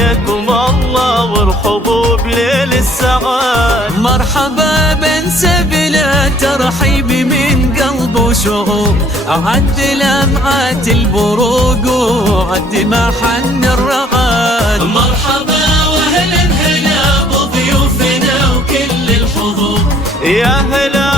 حياكم الله وارحبوا بليل السعاد. مرحبا بنسى بلا ترحيب من قلب وشعور، عد لمعات البروق وعد ما حن الرعاد. مرحبا واهلا هلا بضيوفنا وكل الحضور، يا هلا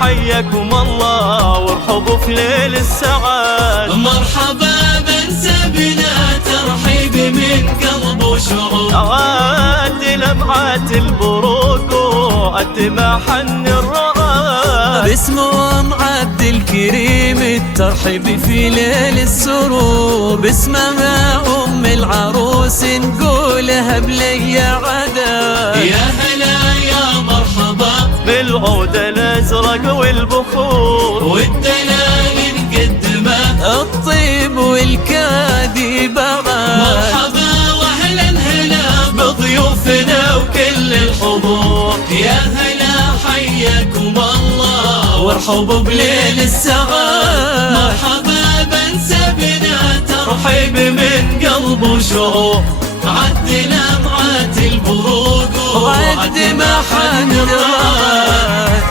حياكم الله وارحبوا في ليل السعاد. مرحبا بنسى بلا ترحيب من قلب وشعور، عد لمعات البروق وعد ما حن الرعاد. باسم ام عبد الكريم الترحيب في ليل السرور، باسمها ام العروس نقولها بلي عدا. يا هلا يا مرحبا بالعود الازرق والبخور والدلال نقدمه الطيب والكادي بعد. مرحبا واهلا هلا بضيوفنا وكل الحضور، يا هلا حياكم الله وارحبوا بليل السعاد. مرحبا بنسى بنا ترحيب من قلب وشوق، عد لمعات البروق وعد ما حن الرعاد.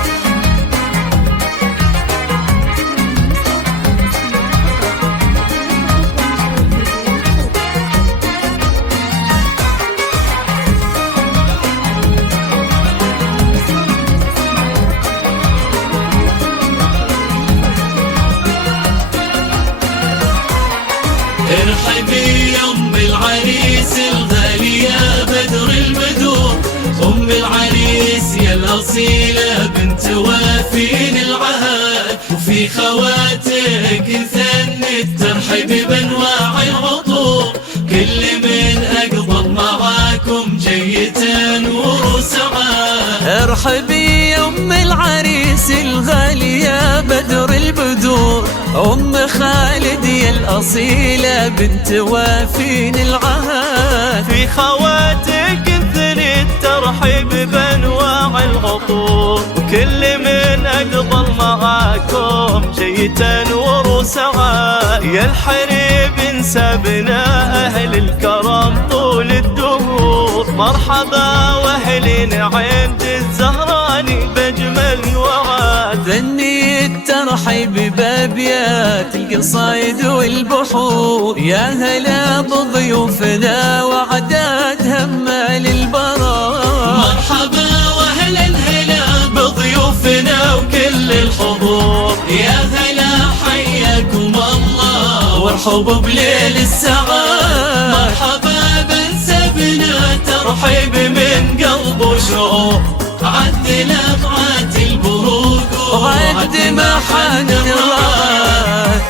ارحبي يا ام العريس الغالي يا بدر البدور، ام العريس يا الاصيله بنت وافين العهد، وفي خواتك ثني الترحيب بانواع العطور، كل من اقبض معاكم جية نور وسعاد. ارحبي يا ام العريس الغالي يا بدر البدور، ام خالد يا الاصيله بنت وافين العهد. في خواتك الثني الترحيب بانواع العطور، وكل من اقبل معاكم جية نور وسعاد. يا الحريب انسابنا اهل الكرم طول الدهور، مرحبا واهلين عند الزهراني باجمل وعاد. ثني الترحيب بابيات القصايد والبحور، يا هلا بضيوفنا وعداد همال البراء. مرحبا واهلا هلا بضيوفنا وكل الحضور، يا هلا حياكم الله وارحبوا بليل السعاد. مرحبا بنسى بنا ترحيب من قلب وشوق، عد لمعات البروق وعد ما حن الرعاد.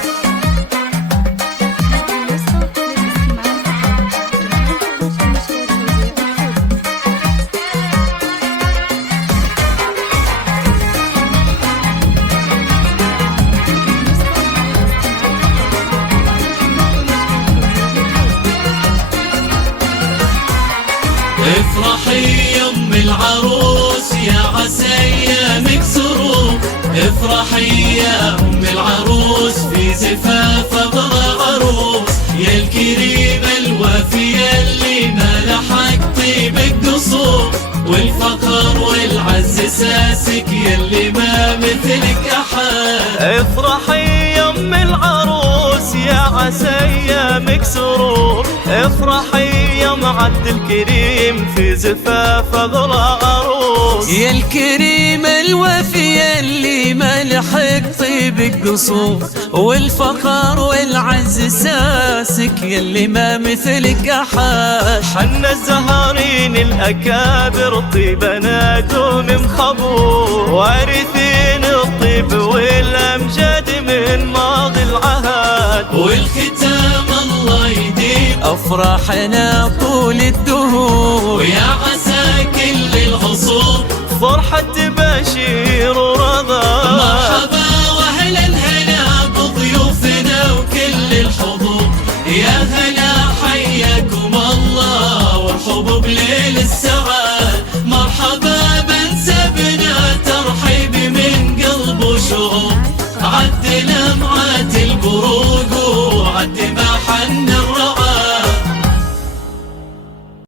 افرحي يا ام العروس يا عسى ايامك سرور، افرحي يا ام العروس في زفاف اغرى عروس، يا الكريمه الوافيه اللي ما لحق طيبك قصور، والفخر والعز ساسك يلي ما مثلك احد. افرحي يا ام العروس يا عسى ايامك سرور، افرحي يا معد الكريم في زفاف اغلى عروس. يا الكريمة الوافية اللي ما لحق طيبك قصور، والفخر والعز ساسك يلي ما مثلك احد. حن الزهرين الاكابر طيبنا دوم مخبور، وارثين الطيب والامجاد من ماضي العهد، والختام الله يديم افراحنا طول الدهور، ويا عسى كل العصور فرحة بشير ورضا. مرحبا